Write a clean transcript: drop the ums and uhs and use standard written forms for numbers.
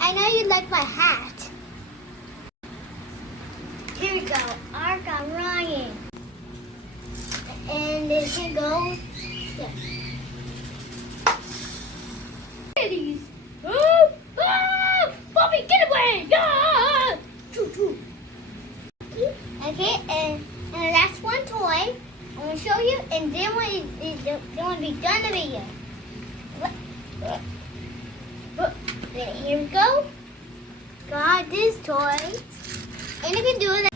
I know you like my hat. Here we go. Arca Ryan. And then here goes. Yeah. Ladies. Oh, oh, Bobby, get away! Yeah! Choo, choo. Okay, and the last one toy. I'm gonna show you, and then when we done the video. Here we go. Got this toy, and you can do it.